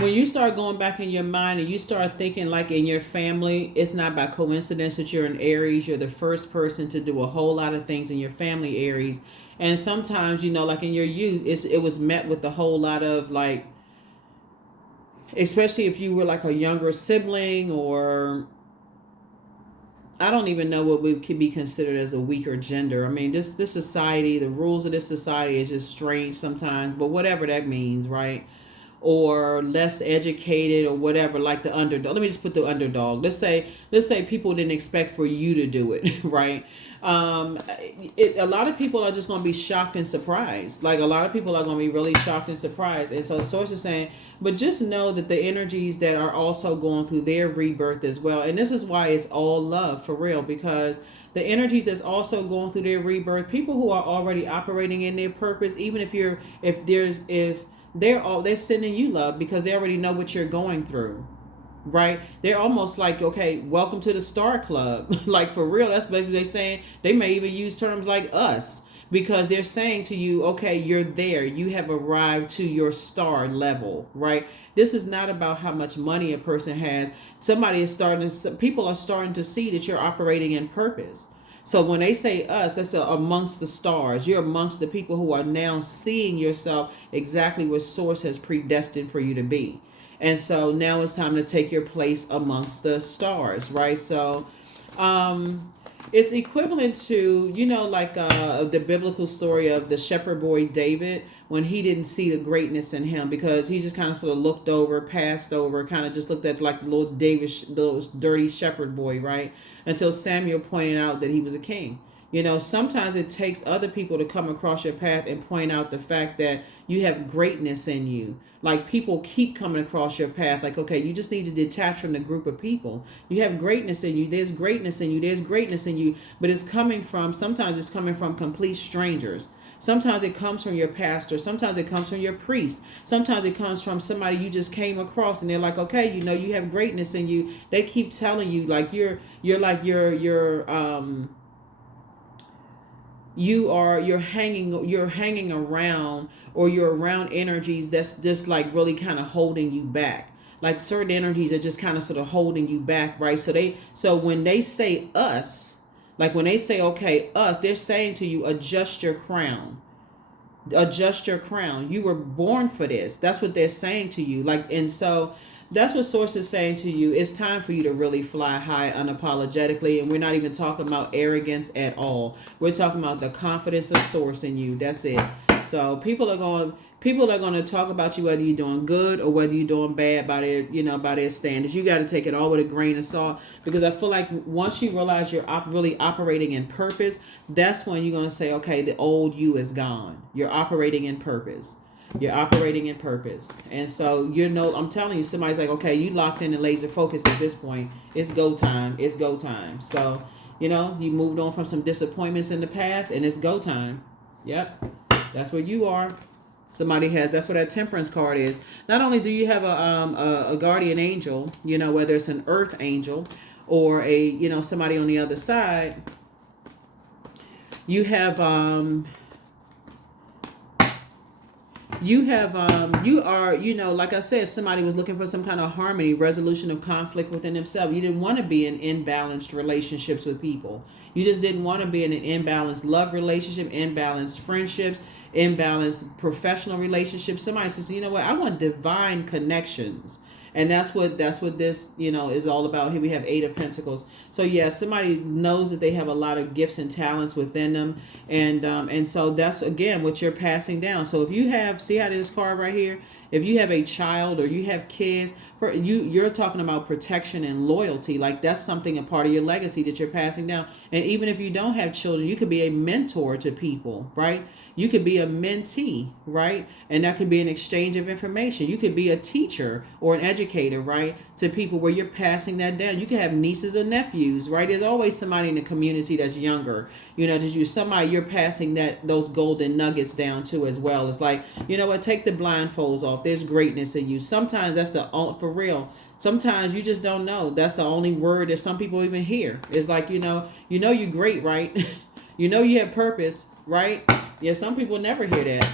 when you start going back in your mind and you start thinking like in your family, it's not by coincidence that you're an Aries. You're the first person to do a whole lot of things in your family, Aries. And sometimes, like in your youth, it was met with a whole lot of like, especially if you were like a younger sibling, or I don't even know what we could be considered as a weaker gender. I mean, this society, the rules of this society is just strange sometimes, but whatever that means, right? Or less educated or whatever, like the underdog. Let me just put the underdog. Let's say people didn't expect for you to do it, right? A lot of people are just going to be shocked and surprised. Like a lot of people are going to be really shocked and surprised. And so source is saying, but just know that the energies that are also going through their rebirth as well. And this is why it's all love for real, because the energies that's also going through their rebirth, people who are already operating in their purpose, even if they're sending you love because they already know what you're going through, right? They're almost like, okay, welcome to the star club. Like for real, that's basically they saying. They may even use terms like us because they're saying to you, okay, you're there, you have arrived to your star level, right? This is not about how much money a person has. People are starting to see that you're operating in purpose. So when they say us, that's amongst the stars. You're amongst the people who are now seeing yourself exactly what source has predestined for you to be. And so now it's time to take your place amongst the stars, right? So it's equivalent to, like the biblical story of the shepherd boy David, when he didn't see the greatness in him because he just kind of sort of looked over, passed over, kind of just looked at like the little little dirty shepherd boy, right? Until Samuel pointed out that he was a king. Sometimes it takes other people to come across your path and point out the fact that you have greatness in you. Like people keep coming across your path. Like, okay, you just need to detach from the group of people. You have greatness in you. There's greatness in you. There's greatness in you. But sometimes it's coming from complete strangers. Sometimes it comes from your pastor. Sometimes it comes from your priest. Sometimes it comes from somebody you just came across and they're like, okay, you have greatness in you. They keep telling you like you're hanging around, or you're around energies that's just like really kind of holding you back. Like certain energies are just kind of sort of holding you back, right? So when they say us, like when they say okay us, they're saying to you, adjust your crown. Adjust your crown. You were born for this. That's what they're saying to you. Like, and so that's what source is saying to you. It's time for you to really fly high unapologetically. And we're not even talking about arrogance at all. We're talking about the confidence of source in you. That's it. So people are going to talk about you whether you're doing good or whether you're doing bad by their standards. You got to take it all with a grain of salt, because I feel like once you realize you're really operating in purpose, that's when you're going to say, okay, the old you is gone. You're operating in purpose. You're operating in purpose. And so, I'm telling you, somebody's like, okay, you locked in and laser focused at this point. It's go time. It's go time. So, you moved on from some disappointments in the past and it's go time. Yep. That's where you are. That's what that temperance card is. Not only do you have a guardian angel, whether it's an earth angel or somebody on the other side, you have you are, like I said, somebody was looking for some kind of harmony, resolution of conflict within themselves. You didn't want to be in imbalanced relationships with people. You just didn't want to be in an imbalanced love relationship, imbalanced friendships, imbalanced professional relationships. Somebody says, you know what, I want divine connections. And that's what this, is all about. Here we have 8 of Pentacles. So yeah, somebody knows that they have a lot of gifts and talents within them, and so that's again what you're passing down. So if you have, see how this card right here, if you have a child or you have kids, you're talking about protection and loyalty. Like that's something, a part of your legacy that you're passing down. And even if you don't have children, you could be a mentor to people, right? You could be a mentee, right? And that could be an exchange of information. You could be a teacher or an educator, right? To people where you're passing that down. You can have nieces or nephews, right? There's always somebody in the community that's younger, somebody you're passing those golden nuggets down to as well. It's like, take the blindfolds off. There's greatness in you. Sometimes that's for real. Sometimes you just don't know. That's the only word that some people even hear. It's like, you're great, right? You have purpose, right? Yeah, some people never hear that.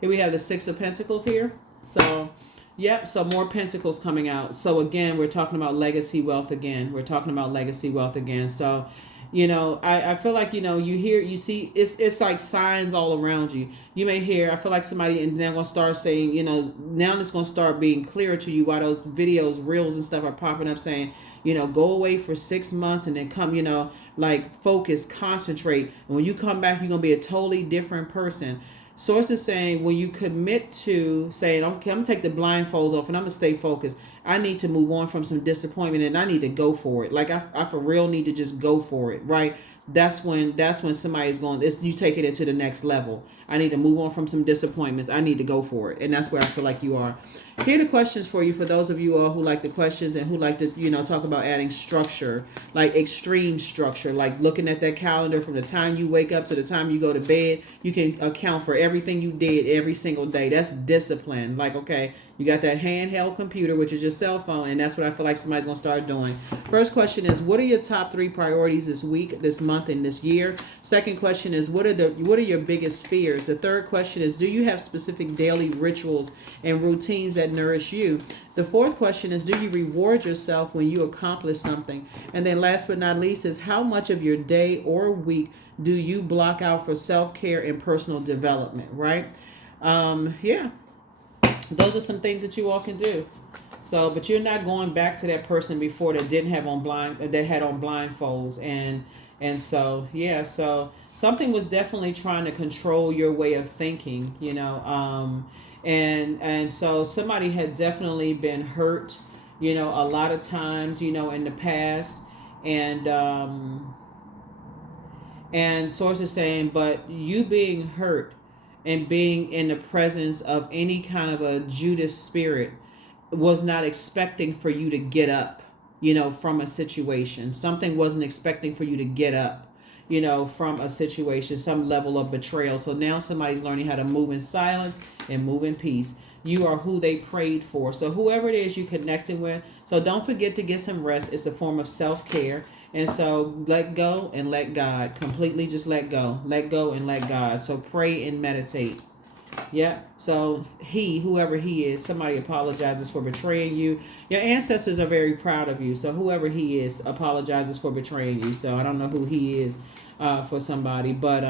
Here we have the 6 of Pentacles here. So, yep. So more pentacles coming out. So again, we're talking about legacy wealth again. We're talking about legacy wealth again. So, I feel like, you see, it's like signs all around you. You may hear, I feel like somebody, and they're going to start saying, now it's going to start being clearer to you why those videos, reels and stuff are popping up saying, go away for 6 months and then come, like focus, concentrate. And when you come back, you're going to be a totally different person. Source is saying when you commit to saying, okay, I'm going to take the blindfolds off and I'm going to stay focused. I need to move on from some disappointment and I need to go for it. Like I for real need to just go for it, right? That's when somebody's going, you taking it to the next level. I need to move on from some disappointments. I need to go for it. And that's where I feel like you are. Here are the questions for you, for those of you all who like the questions and who like to, talk about adding structure, like extreme structure, like looking at that calendar from the time you wake up to the time you go to bed. You can account for everything you did every single day. That's discipline. Like, okay, you got that handheld computer, which is your cell phone, and that's what I feel like somebody's going to start doing. First question is, what are your top 3 priorities this week, this month, and this year? Second question is, what are your biggest fears? The third question is, do you have specific daily rituals and routines that nourish you? The fourth question is, do you reward yourself when you accomplish something? And then last but not least is, how much of your day or week do you block out for self-care and personal development, right? Yeah. Those are some things that you all can do. So, but you're not going back to that person before that didn't have on that had on blindfolds, and so yeah, so something was definitely trying to control your way of thinking, and so somebody had definitely been hurt, a lot of times, in the past, and sources saying, but you being hurt and being in the presence of any kind of a Judas spirit was not expecting for you to get up, from a situation. Something wasn't expecting for you to get up, from a situation, some level of betrayal. So now somebody's learning how to move in silence and move in peace. You are who they prayed for. So whoever it is you connected with. So don't forget to get some rest. It's a form of self-care. And so let go and let God. Completely just let go. Let go and let God. So pray and meditate. Yeah. So whoever he is, somebody apologizes for betraying you. Your ancestors are very proud of you. So whoever he is apologizes for betraying you. So I don't know who he is for somebody, but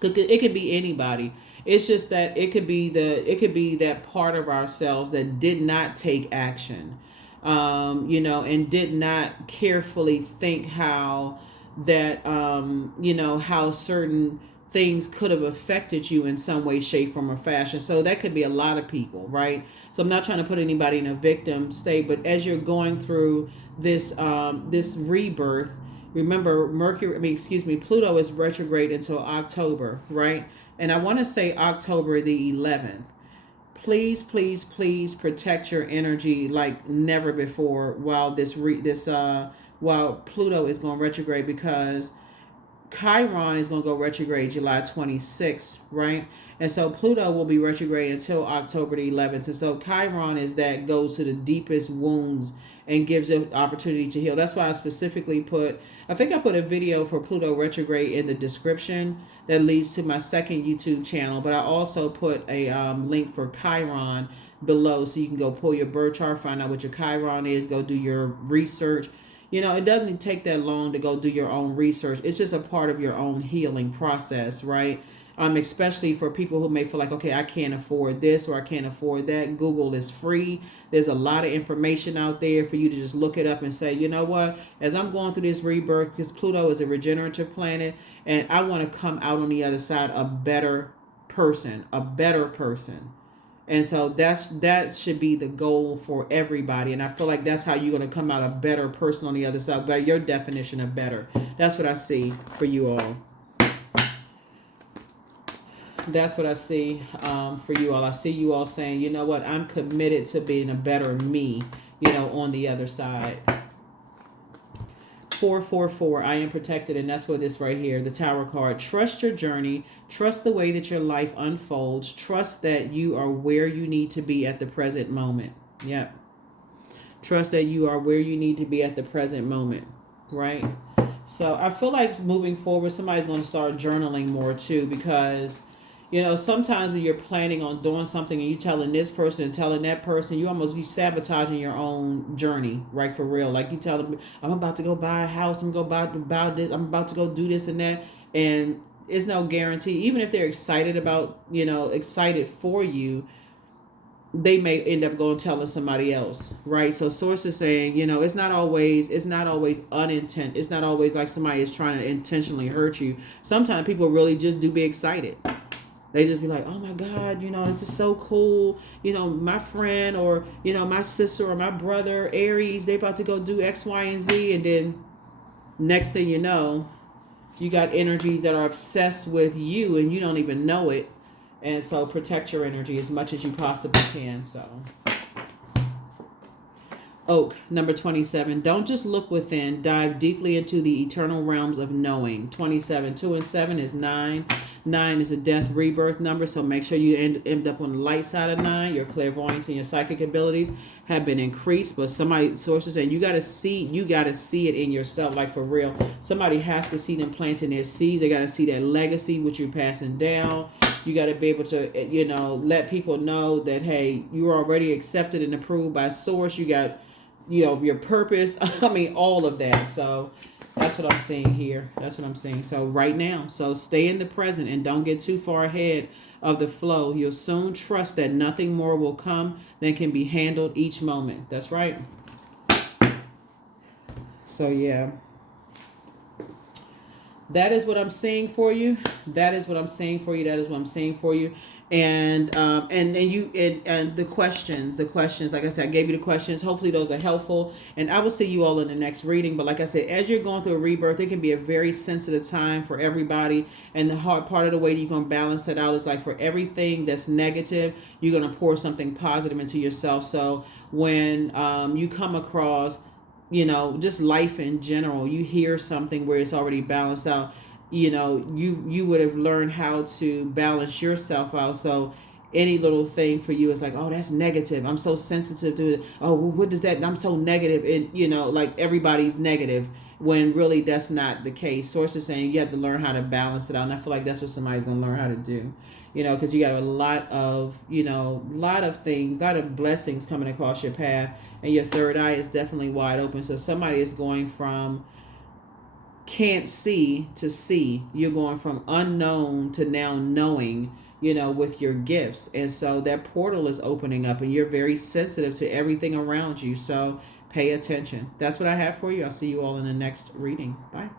it could be anybody. It's just that it could be that part of ourselves that did not take action. And did not carefully think how that, how certain things could have affected you in some way, shape, form, or fashion. So that could be a lot of people, right? So I'm not trying to put anybody in a victim state, but as you're going through this rebirth, remember Pluto is retrograde until October, right? And I want to say October the 11th. Please, please, please protect your energy like never before while while Pluto is going retrograde, because Chiron is going to go retrograde July 26th, right? And so Pluto will be retrograde until October the 11th. And so Chiron is that goes to the deepest wounds and gives you an opportunity to heal. That's why I specifically I think I put a video for Pluto retrograde in the description that leads to my second YouTube channel. But I also put a link for Chiron below, so you can go pull your birth chart, find out what your Chiron is, go do your research. It doesn't take that long to go do your own research. It's just a part of your own healing process, right? Especially for people who may feel like, okay, I can't afford this or I can't afford that. Google is free. There's a lot of information out there for you to just look it up and say, you know what, as I'm going through this rebirth, because Pluto is a regenerative planet, and I want to come out on the other side a better person. And so that should be the goal for everybody. And I feel like that's how you're going to come out a better person on the other side, by your definition of better. That's what I see for you all. That's what I see for you all. I see you all saying, you know what, I'm committed to being a better me, on the other side. 444, I am protected, and that's what this right here, the Tower card. Trust your journey. Trust the way that your life unfolds. Trust that you are where you need to be at the present moment. Yep. Trust that you are where you need to be at the present moment, right? So I feel like moving forward, somebody's going to start journaling more too, because, You know, sometimes when you're planning on doing something and you telling this person and telling that person, you almost be sabotaging your own journey, right? For real. Like you tell them, I'm about to go buy a house, I'm going to buy this, I'm about to go do this and that. And it's no guarantee. Even if they're excited about, you know, excited for you, they may end up going telling somebody else, right? So source is saying, you know, it's not always unintent. It's not always like somebody is trying to intentionally hurt you. Sometimes people really just do be excited. They just be like, oh my God, you know, it's just so cool. You know, my friend or, you know, my sister or my brother, Aries, they about to go do X, Y, and Z. And then next thing you know, you got energies that are obsessed with you and you don't even know it. And so protect your energy as much as you possibly can. So Oak, number 27. Don't just look within. Dive deeply into the eternal realms of knowing. 27. 2 and 7 is 9. 9 is a death rebirth number. So make sure you end up on the light side of 9. Your clairvoyance and your psychic abilities have been increased. But somebody, sources saying you got to see it in yourself. Like for real. Somebody has to see them planting their seeds. They got to see that legacy, which you're passing down. You got to be able to, you know, let people know that, hey, you're already accepted and approved by source. You got, you know, your purpose. I mean, all of that. So that's what I'm seeing here. That's what I'm seeing. So right now, so stay in the present and don't get too far ahead of the flow. You'll soon trust that nothing more will come than can be handled each moment. That's right. So yeah. That is what I'm seeing for you. That is what I'm seeing for you. That is what I'm seeing for you. And the questions, like I said, I gave you the questions. Hopefully those are helpful. And I will see you all in the next reading. But like I said, as you're going through a rebirth, it can be a very sensitive time for everybody. And the hard part of the way you're going to balance that out is like for everything that's negative, you're going to pour something positive into yourself. So when you come across, you know, just life in general, you hear something where it's already balanced out, you know, you would have learned how to balance yourself out. So any little thing for you is like, oh, that's negative, I'm so sensitive to it. Oh, well, what does that, I'm so negative. And you know, like everybody's negative when really that's not the case. Source is saying you have to learn how to balance it out. And I feel like that's what somebody's going to learn how to do, you know, because you got a lot of, you know, lot of things, a lot of blessings coming across your path. And your third eye is definitely wide open. So somebody is going from can't see to see. You're going from unknown to now knowing, you know, with your gifts. And so that portal is opening up and you're very sensitive to everything around you. So pay attention. That's what I have for you. I'll see you all in the next reading. Bye.